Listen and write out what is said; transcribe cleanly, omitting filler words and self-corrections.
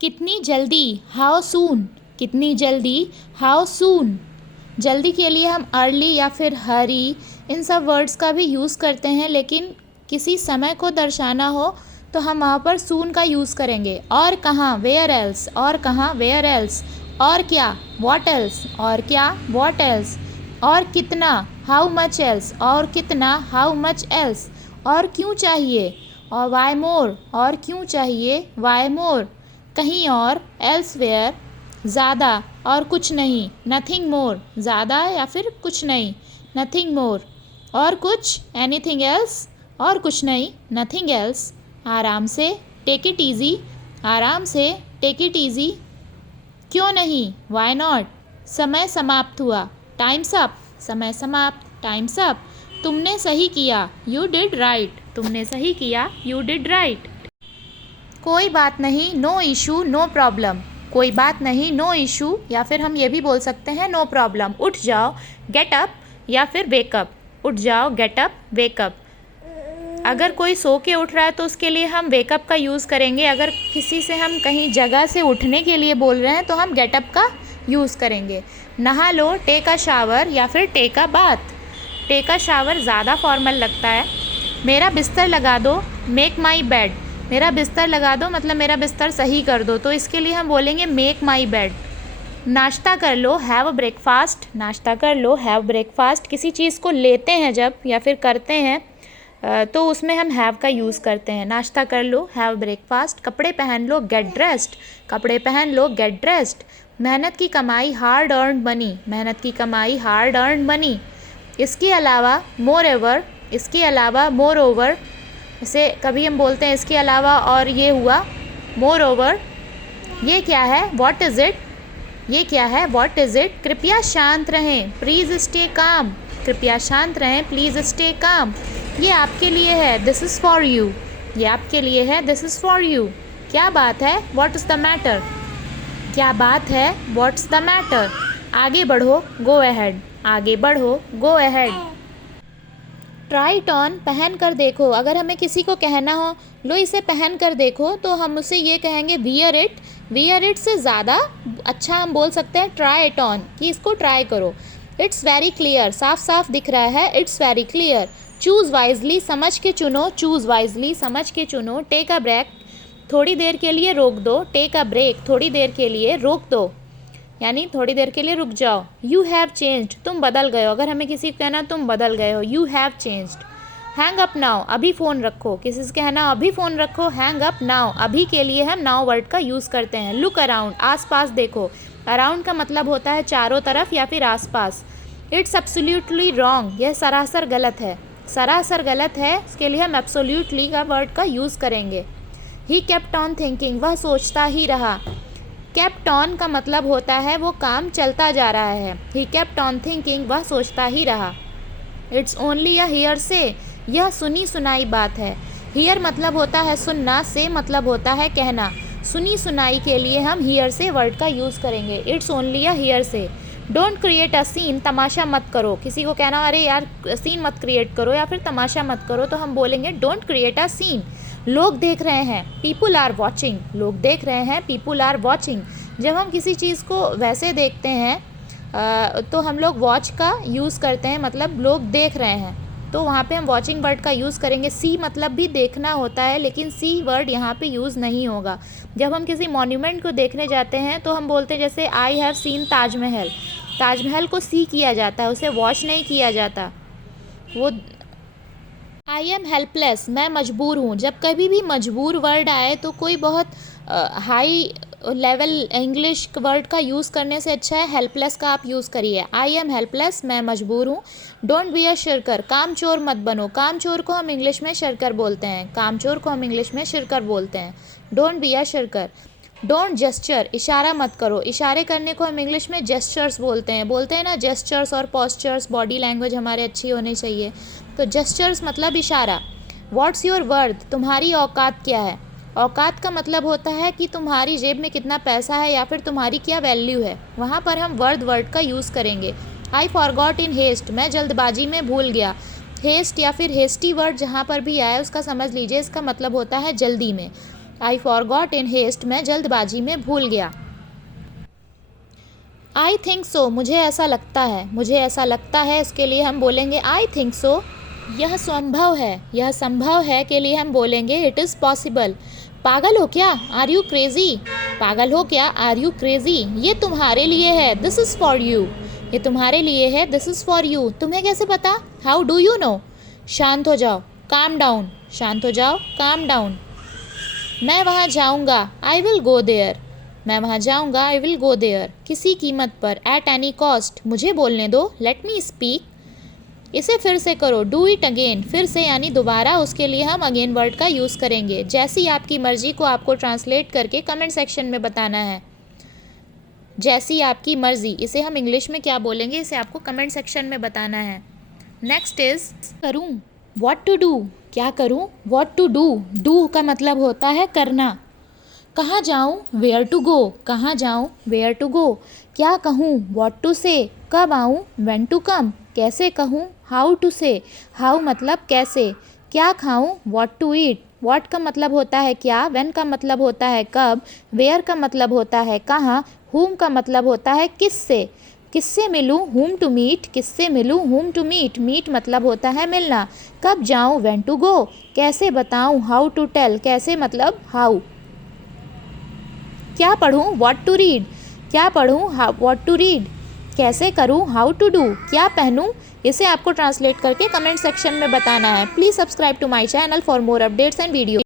कितनी जल्दी, how soon. कितनी जल्दी, हाउ सून। जल्दी के लिए हम अर्ली या फिर हरी इन सब वर्ड्स का भी यूज़ करते हैं, लेकिन किसी समय को दर्शाना हो तो हम वहाँ पर सून का यूज़ करेंगे। और कहाँ, वेयर एल्स। और कहाँ, वेयर एल्स। और क्या, व्हाट एल्स। और क्या, व्हाट एल्स। और कितना, हाउ मच एल्स। और कितना, हाउ मच एल्स। और क्यों चाहिए, और वाई मोर। और क्यों चाहिए, वाई मोर। कहीं और, एल्सवेयर। ज़्यादा और कुछ नहीं, नथिंग मोर। ज़्यादा या फिर कुछ नहीं, नथिंग मोर। और कुछ, एनीथिंग एल्स। और कुछ नहीं, नथिंग एल्स। आराम से, टेक इट ईजी। आराम से, टेक इट ईजी। क्यों नहीं, वाई नॉट। समय समाप्त हुआ, टाइम्स अप। समय समाप्त, टाइम्स अप। तुमने सही किया, यू डिड राइट। तुमने सही किया, यू डिड राइट। कोई बात नहीं, नो इशू, नो प्रॉब्लम। कोई बात नहीं, नो इशू, या फिर हम ये भी बोल सकते हैं नो प्रॉब्लम। उठ जाओ, गेट अप, या फिर वेकअप। उठ जाओ, गेट अप, वेकअप। अगर कोई सो के उठ रहा है तो उसके लिए हम वेकअप का यूज़ करेंगे। अगर किसी से हम कहीं जगह से उठने के लिए बोल रहे हैं तो हम गेटअप का यूज़ करेंगे। नहा लो, टेक अ शावर, या फिर take a bath. Take a shower ज़्यादा फॉर्मल लगता है। मेरा बिस्तर लगा दो, मेक माई बेड। मेरा बिस्तर लगा दो मतलब मेरा बिस्तर सही कर दो, तो इसके लिए हम बोलेंगे मेक माई बेड। नाश्ता कर लो, हैव अ ब्रेकफास्ट। नाश्ता कर लो, हैव ब्रेकफास्ट। किसी चीज़ को लेते हैं जब या फिर करते हैं तो उसमें हम हैव का यूज़ करते हैं। नाश्ता कर लो, हैव ब्रेकफास्ट। कपड़े पहन लो, गेट ड्रेस्ड। कपड़े पहन लो, गेट ड्रेस्ड। मेहनत की कमाई, हार्ड अर्नड मनी। मेहनत की कमाई, हार्ड अर्नड मनी। इसके अलावा, मोर एवर। इसके अलावा, मोर ओवर। इसे कभी हम बोलते हैं इसके अलावा और ये हुआ, मोर ओवर। ये क्या है, व्हाट इज़ इट। ये क्या है, व्हाट इज़ इट। कृपया शांत रहें, प्लीज़ स्टे काम। कृपया शांत रहें, प्लीज़ स्टे काम। ये आपके लिए है, दिस इज़ फॉर यू। ये आपके लिए है, दिस इज़ फॉर यू। क्या बात है, व्हाट इज़ द मैटर। क्या बात है, व्हाट्स द मैटर। आगे बढ़ो, गो अहेड। आगे बढ़ो, go ahead. Try it on, पहन कर देखो। अगर हमें किसी को कहना हो लो इसे पहन कर देखो, तो हम उसे ये कहेंगे वियर इट। वियर इट से ज़्यादा अच्छा हम बोल सकते हैं ट्राई इट ऑन, कि इसको ट्राई करो। इट्स वेरी क्लियर, साफ साफ दिख रहा है, it's very clear. Choose wisely, समझ के चुनो। चूज़ वाइजली, समझ के चुनो। टेक अ ब्रेक, थोड़ी देर के लिए रोक दो। टेक अ ब्रेक, थोड़ी देर के लिए रोक दो, यानी थोड़ी देर के लिए रुक जाओ। यू हैव चेंज्ड, तुम बदल गए हो। अगर हमें किसी को कहना तुम बदल गए हो, you have changed. Hang up now, अभी फ़ोन रखो। किसी से कहना अभी फ़ोन रखो, हैंग अप नाउ। अभी के लिए हम नाउ वर्ड का यूज़ करते हैं। लुक अराउंड, आसपास देखो। अराउंड का मतलब होता है चारों तरफ या फिर आसपास। इट्स एब्सोल्युटली रॉन्ग, यह सरासर गलत है। सरासर गलत है, इसके लिए हम एब्सोल्युटली का वर्ड का यूज़ करेंगे। ही केप्ट ऑन थिंकिंग, वह सोचता ही रहा। केप्ट ऑन का मतलब होता है वो काम चलता जा रहा है। ही केप्ट ऑन थिंकिंग, वह सोचता ही रहा। इट्स ओनली अ हियर से, यह सुनी सुनाई बात है। हियर मतलब होता है सुनना, से मतलब होता है कहना। सुनी सुनाई के लिए हम हियर से वर्ड का यूज़ करेंगे। इट्स ओनली अ हियर से। डोंट क्रिएट अ सीन, तमाशा मत करो। किसी को कहना अरे यार सीन मत क्रिएट करो या फिर तमाशा मत करो, तो हम बोलेंगे डोंट क्रिएट अ सीन। लोग देख रहे हैं, पीपुल आर वॉचिंग। लोग देख रहे हैं, पीपुल आर वॉचिंग। जब हम किसी चीज़ को वैसे देखते हैं तो हम लोग वॉच का यूज़ करते हैं, मतलब लोग देख रहे हैं, तो वहाँ पे हम वॉचिंग वर्ड का यूज़ करेंगे। सी मतलब भी देखना होता है, लेकिन सी वर्ड यहाँ पे यूज़ नहीं होगा। जब हम किसी मॉन्यूमेंट को देखने जाते हैं तो हम बोलते हैं जैसे I have seen Taj Mahal. Taj Mahal को सी किया जाता है, उसे वॉच नहीं किया जाता। वो आई एम हेल्पलेस, मैं मजबूर हूँ। जब कभी भी मजबूर वर्ड आए तो कोई बहुत हाई लेवल इंग्लिश वर्ड का यूज़ करने से अच्छा है हेल्पलेस का आप यूज़ करिए। आई एम हेल्पलेस, मैं मजबूर हूँ। डोंट बी अ शिरकर, काम चोर मत बनो। काम चोर को हम इंग्लिश में शिरकर बोलते हैं। काम चोर को हम इंग्लिश में शिरकर बोलते हैं। Don't be a shirker. Don't gesture, इशारा मत करो। इशारे करने को हम इंग्लिश में जेस्चर्स बोलते हैं ना, जेस्चर्स और पोस्चर्स, बॉडी लैंग्वेज हमारे अच्छी होनी चाहिए। तो जेस्चर्स मतलब इशारा। व्हाट्स योर वर्थ, तुम्हारी औकात क्या है। औकात का मतलब होता है कि तुम्हारी जेब में कितना पैसा है या फिर तुम्हारी क्या वैल्यू है। वहाँ पर हम वर्ड का यूज़ करेंगे। आई फॉरगॉट इन हेस्ट, मैं जल्दबाजी में भूल गया। हेस्ट या फिर हेस्टी वर्ड जहाँ पर भी आए उसका समझ लीजिए, इसका मतलब होता है जल्दी में। आई फॉरगॉट इन हेस्ट, मैं जल्दबाजी में भूल गया। आई थिंक सो, मुझे ऐसा लगता है, मुझे ऐसा लगता है, इसके लिए हम बोलेंगे आई थिंक सो। यह संभव है, यह संभव है के लिए हम बोलेंगे इट इज़ पॉसिबल। पागल हो क्या, आर यू क्रेजी, पागल हो क्या, आर यू क्रेजी। ये तुम्हारे लिए है, दिस इज़ फॉर यू, ये तुम्हारे लिए है, दिस इज़ फॉर यू। तुम्हें कैसे पता, हाउ डू यू नो। शांत हो जाओ, काम डाउन, शांत हो जाओ, काम डाउन। मैं वहाँ जाऊँगा, आई विल गो देयर, मैं वहाँ जाऊँगा, आई विल गो देयर। किसी कीमत पर, एट एनी कॉस्ट, मुझे बोलने दो, लेट मी स्पीक। इसे फिर से करो, डू इट अगेन, फिर से यानी दोबारा, उसके लिए हम अगेन वर्ड का यूज़ करेंगे। जैसी आपकी मर्ज़ी को आपको ट्रांसलेट करके कमेंट सेक्शन में बताना है। जैसी आपकी मर्ज़ी, इसे हम इंग्लिश में क्या बोलेंगे, इसे आपको कमेंट सेक्शन में बताना है। नेक्स्ट इज़ करूँ, व्हाट टू डू, क्या करूँ, व्हाट टू डू, डू का मतलब होता है करना। कहाँ जाऊँ, वेयर टू गो, कहाँ जाऊँ, वेयर टू गो। क्या कहूँ, व्हाट टू से, कब आऊँ, व्हेन टू कम, कैसे कहूँ, हाउ टू से, हाउ मतलब कैसे। क्या खाऊँ, व्हाट टू ईट, व्हाट का मतलब होता है क्या, व्हेन का मतलब होता है कब, वेयर का मतलब होता है कहाँ, हुम का मतलब होता है किससे। किससे मिलूँ, हुम टू मीट, किससे मिलूँ, हुम टू मीट, मीट मतलब होता है मिलना। कब जाऊँ, व्हेन टू गो, कैसे बताऊँ, हाउ टू टेल, कैसे मतलब हाउ। क्या पढ़ूँ, व्हाट टू रीड, क्या पढ़ूँ, व्हाट टू रीड। कैसे करूँ, हाउ टू डू। क्या पहनूँ, इसे आपको ट्रांसलेट करके कमेंट सेक्शन में बताना है। Please subscribe to my channel for more updates and video.